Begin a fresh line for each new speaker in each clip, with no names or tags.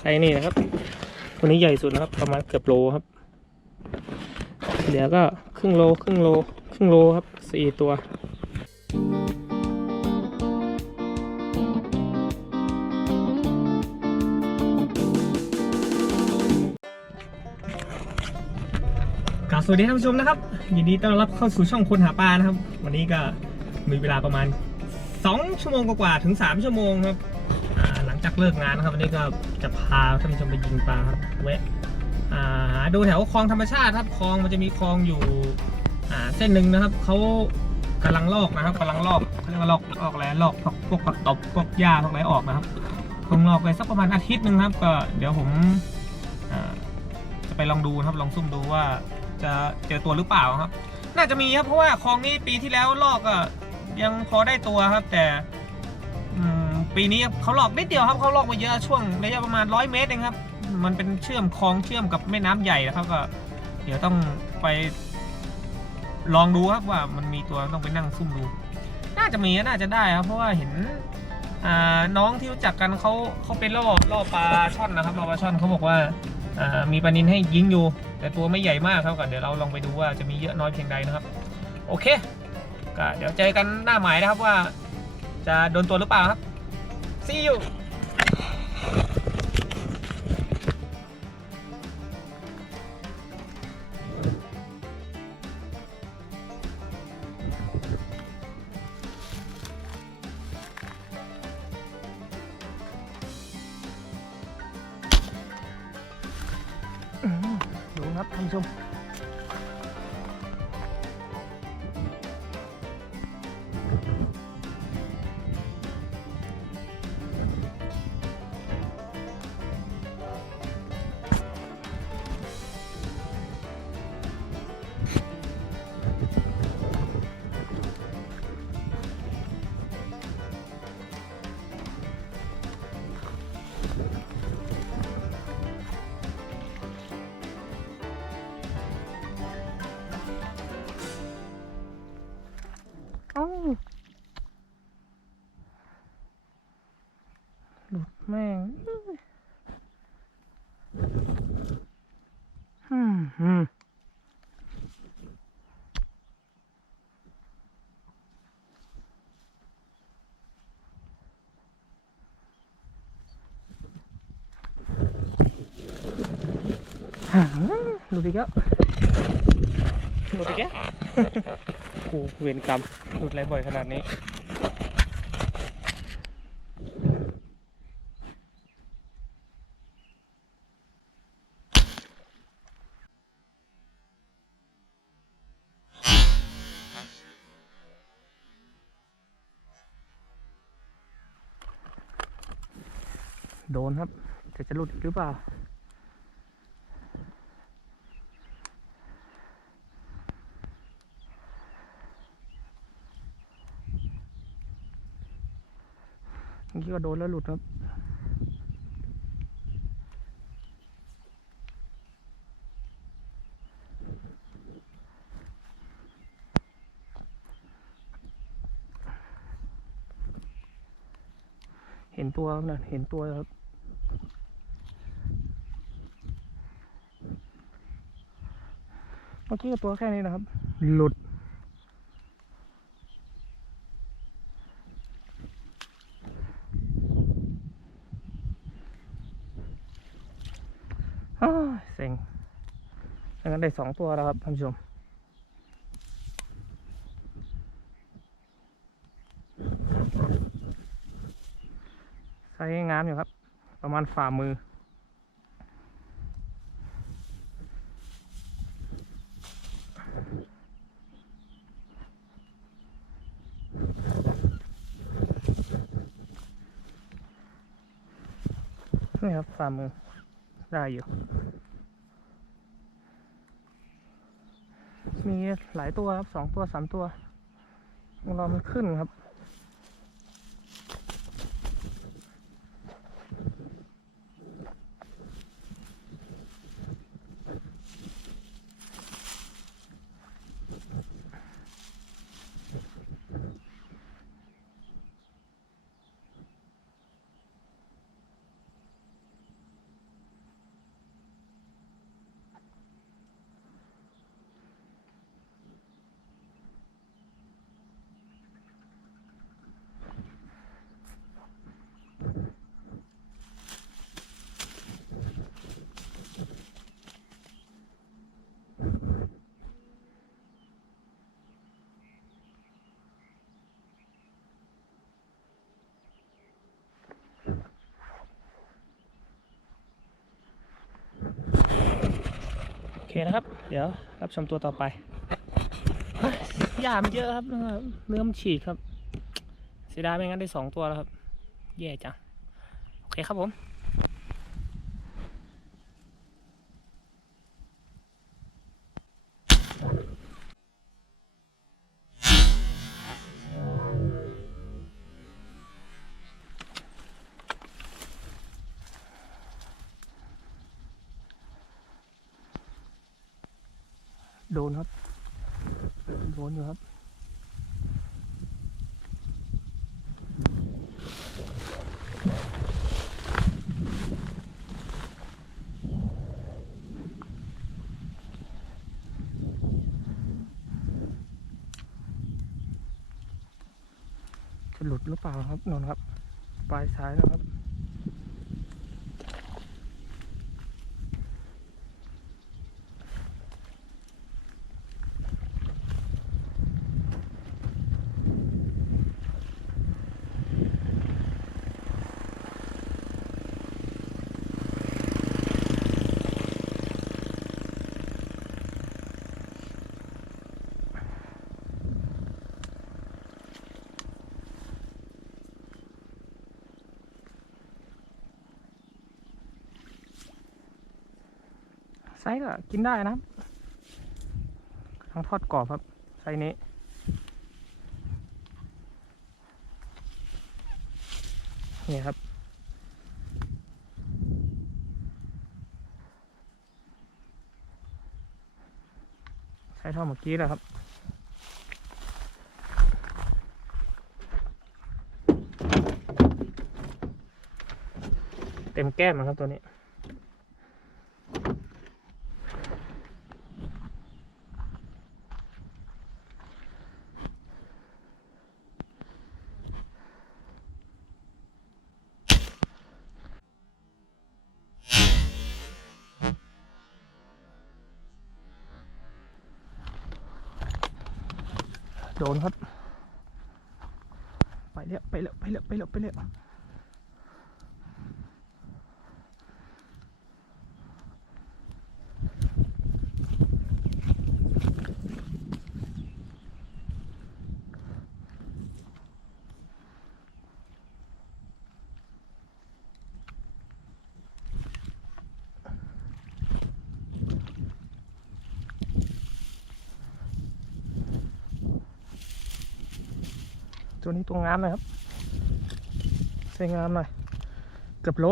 ไซส์นี่นะครับ ตัวนี้ใหญ่สุดนะครับ ประมาณเกือบโลครับ เดี๋ยวก็ครึ่งโลครึ่งโลครึ่งโลครับสี่ตัวกาสวัสดีท่านผู้ชมนะครับ ยินดีต้อนรับเข้าสู่ช่องคนหาปลานะครับ วันนี้ก็มีเวลาประมาณ 2 ชั่วโมงกว่าๆถึง 3 ชั่วโมงครับ จากเลิกงานนะครับวันนี้ก็จะพาท่านผู้ชมไปยิงปลาครับแวะอ่าดูแถวคลองธรรมชาติครับคลองมันจะมีคลองอยู่เส้นหนึ่งนะครับเขากำลังลอกนะครับกำลังลอกเขาเรียกว่าลอกลอกอะไรลอกพวกพวกผักตบพวกหญ้าพวกอะไรออกนะครับคงลอกไปสักประมาณอาทิตย์หนึ่งครับก็เดี๋ยวผมจะไปลองดูนะครับลองซุ่มดูว่าจะเจอตัวหรือเปล่าครับ น่าจะมีครับเพราะว่าคลองนี้ปีที่แล้วลอกอะยังพอได้ตัวครับแต่ ปีนี้เขาหลอกนิดเดียวครับเขาหลอกมาเยอะช่วงระยะประมาณร้อยเมตรเองครับ มันเป็นเชื่อมคลองเชื่อมกับแม่น้ำใหญ่นะครับก็ เดี๋ยวต้องไป ลองดูครับว่ามันมีตัวต้องไปนั่งซุ่มดู น่าจะมีน่าจะได้ครับ เพราะว่าเห็นน้องที่รู้จักกันเขาเขาเป็นล่อล่อปลาช่อนนะครับล่อปลาช่อนเขาบอกว่าอ่ามีปลานินให้ยิงอยู่ แต่ตัวไม่ใหญ่มากครับก่อนเดี๋ยวเราลองไปดูว่าจะมีเยอะน้อยเพียงใดนะครับ โอเคก็เดี๋ยวเจอกันหน้าหมายนะครับว่าจะโดนตัวหรือเปล่าครับ see you อืมดูครั หลุดอีกแล้วหลุดอีกแล้วโอ้โหเวรกรรมหลุดอะไรบ่อยขนาดนี้โดนครับแต่จะหลุดอีกหรือเปล่า กี้ก็โดนแล้วหลุดครับเห็นตัวนะเห็นตัวครับ เมื่อกี้ก็ตัวแค่นี้นะครับ หลุด อ้าวเซ็งดังนั้นได้ สองตัวแล้วครับท่านผู้ชมไซส์งามอยู่ครับ ประมาณฝ่ามือ นี่ครับฝ่ามือได้อยู่ มีหลายตัวครับสองตัวสามตัวของเรามันขึ้นครับ เคนะครับ เดี๋ยวรับชมตัวต่อไปยามเยอะครับเนื้อมฉีกครับ เสียดายไม่งั้นได้สองตัวแล้วครับ แย่จัง โอเคครับผม โดนครับ โดนอยู่ครับจะหลุดหรือเปล่าครับนอนครับ ปลายซ้ายนะครับ ส์ก็กินได้นะทั้งทอดกรอบครับ ไซส์นี้ นี่ครับ ใช้เท่าเมื่อกี้แหละครับเต็มแก้มนะครับตัวนี้ โดนครับ ไปเร็วไปเร็วไปเร็วไปเร็วไปเร็ว ตัวนี้ตัวงามหน่อยครับสวยงามหน่อยเกือบโล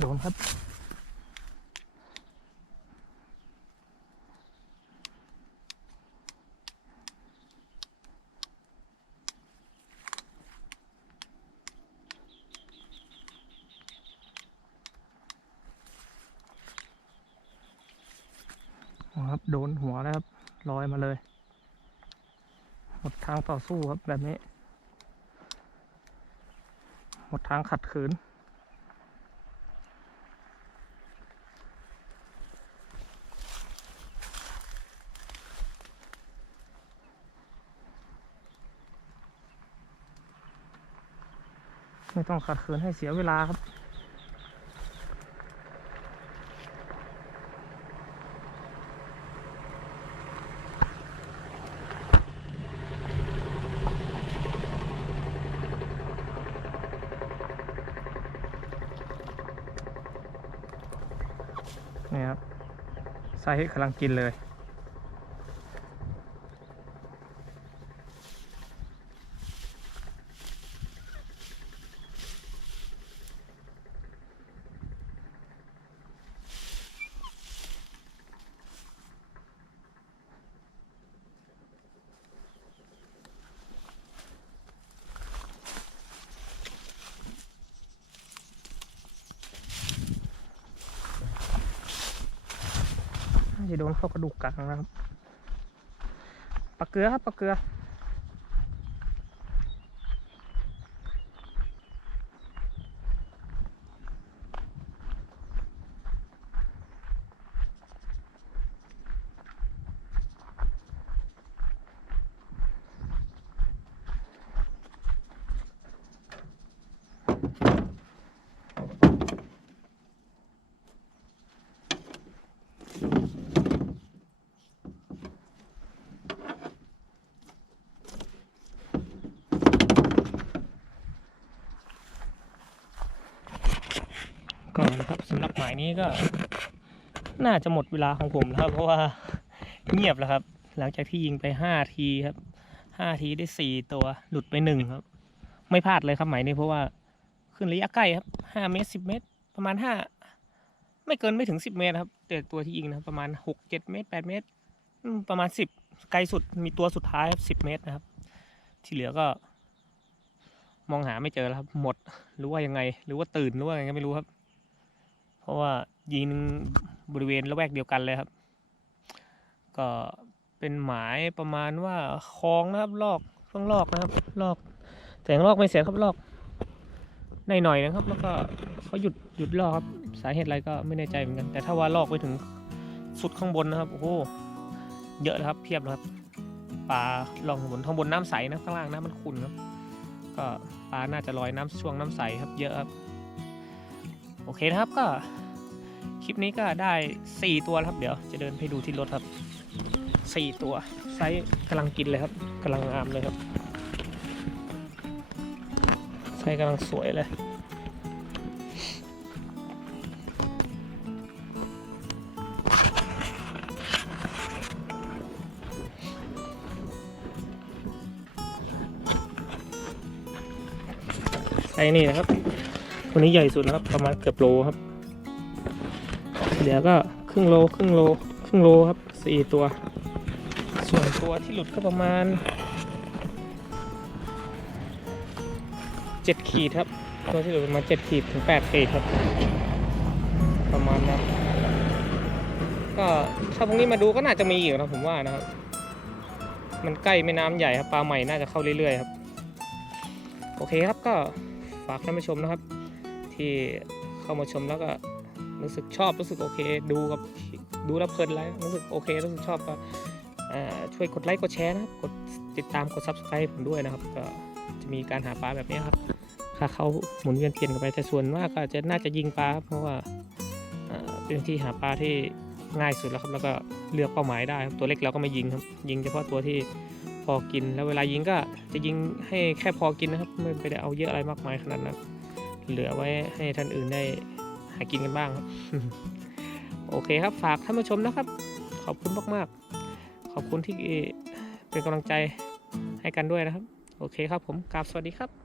โดนครับ ครับ โดนหัวแล้วครับลอยมาเลยหมดทางต่อสู้ครับแบบนี้ หมดทางขัดขืน ไม่ต้องขัดเขืนให้เสียเวลาครับ นี่ครับไซส์กำลังกินเลย จะโดนเข้ากระดูกกลางนะครับปลาเกลือครับปลาเกลือ ก่อนนะครับสำหรับหมายนี้ก็ น่าจะหมดเวลาของผมแล้วเพราะว่าเงียบแล้วครับ หลังจากที่ยิงไปห้าทีครับห้าทีได้สี่ตัวหลุดไปหนึ่งครับ ไม่พลาดเลยครับหมายนี้เพราะว่าขึ้นระยะใกล้ครับห้าเมตรสิบเมตร ประมาณห้าไม่เกินไม่ถึงสิบเมตรครับ แต่ตัวที่ยิงนะประมาณหกเจ็ดเมตรแปดเมตร ประมาณสิบไกลสุดมีตัวสุดท้ายครับสิบเมตรนะครับ ที่เหลือก็มองหาไม่เจอแล้วครับ หมด หรือว่ายังไง หรือว่าตื่น หรือว่ายังไงก็ไม่รู้ครับ เพราะว่ายิงบริเวณละแวกเดียวกันเลยครับ ก็เป็นหมายประมาณว่าคลองนะครับลอกเพิ่งลอกนะครับลอกแต่งลอกไม่เสร็จครับลอกในหน่อยนะครับ แล้วก็เขาหยุดหยุดลอกครับสาเหตุอะไรก็ไม่แน่ใจเหมือนกัน แต่ถ้าว่าลอกไปถึงสุดข้างบนนะครับโอ้โหเยอะเลยครับเพียบเลยครับปลาลองบนข้างบนน้ำใสนะข้างล่างน้ำมันขุ่นครับก็ปลาน่าจะลอยน้ำช่วงน้ำใสครับเยอะครับ โอเคนะครับก็คลิปนี้ก็ได้ 4 ตัวครับ เดี๋ยวจะเดินไปดูที่รถครับ 4 ตัวไซส์กำลังกินเลยครับกำลังงามเลยครับไซส์กำลังสวยเลยไซส์นี่นะครับ วนี้ใหญ่สุดนะครับ ประมาณเกือบโลครับ เดี๋ยวก็ครึ่งโลครึ่งโลครึ่งโลครับสี่ตัว ส่วนตัวที่หลุดก็ประมาณเจ็ดขีดครับ ตัวที่หลุดประมาณเจ็ดขีดถึงแปดขีดครับ ประมาณนั้นก็ถ้าพรุ่งนี้มาดูก็น่าจะมีอยู่นะผมว่านะครับ มันใกล้แม่น้ำใหญ่ครับปลาใหม่น่าจะเข้าเรื่อยๆครับ โอเคครับก็ฝากท่านผู้ชมนะครับ ที่เข้ามาชมแล้วก็รู้สึกชอบรู้สึกโอเค ดูกับดูแล้วเพลินแล้วรู้สึกโอเครู้สึกชอบก็ช่วยกดไลค์กดแชร์นะครับกดติดตามกด subscribe ผมด้วยนะครับ ก็จะมีการหาปลาแบบนี้ครับค่าเขาหมุนเวียนเปลี่ยนกันไปแต่ส่วนมากก็จะน่าจะยิงปลาครับเพราะว่าเป็นที่หาปลาที่ง่ายสุดแล้วครับ แล้วก็เลือกเป้าหมายได้ครับตัวเล็กเราก็ไม่ยิงครับ ยิงเฉพาะตัวที่พอกินแล้วเวลายิงก็จะยิงให้แค่พอกินนะครับ ไม่ไปได้เอาเยอะอะไรมากมายขนาดนั้น เหลือไว้ให้ท่านอื่นได้หากินกันบ้างครับโอเคครับฝากท่านผู้ชมนะครับ ขอบคุณมากๆ ขอบคุณที่เป็นกำลังใจให้กันด้วยนะครับ โอเคครับผมกราบสวัสดีครับ